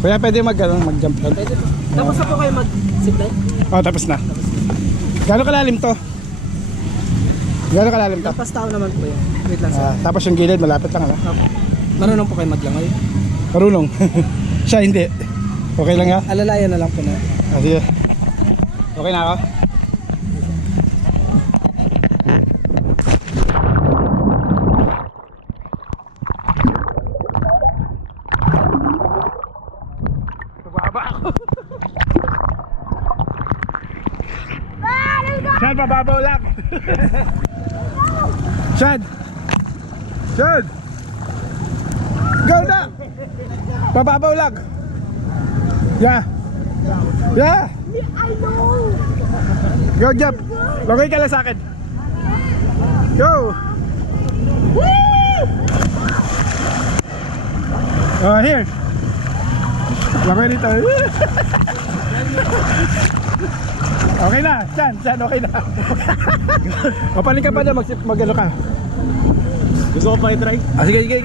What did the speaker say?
Kuya, pwede mag-jump doon? Pwede po. Tapos na po kayo mag-zipline? Oh, tapos na. Gano'ng kalalim to? Gano'ng kalalim to? Tapos tao naman po yan. Wait lang sir. Tapos yung gilid, malapit lang, ano? Marunong po kayo maglangoy? Marunong. Siya hindi. Okay lang ha? Alalayan na lang po na. Sige. Okay na ako? Bababa ako. Shad, mababaw lang. Shad. Shad. Go na. Mababaw lang. Yeah. Yeah. I know. Go, jump. Bagay ka lang sa akin. Go. Oh, here. Bagay dito. Okay na. Chan, okay na. O, paling ka pa na. Mag-ano ka. Gusto ko pa i-try? Sige.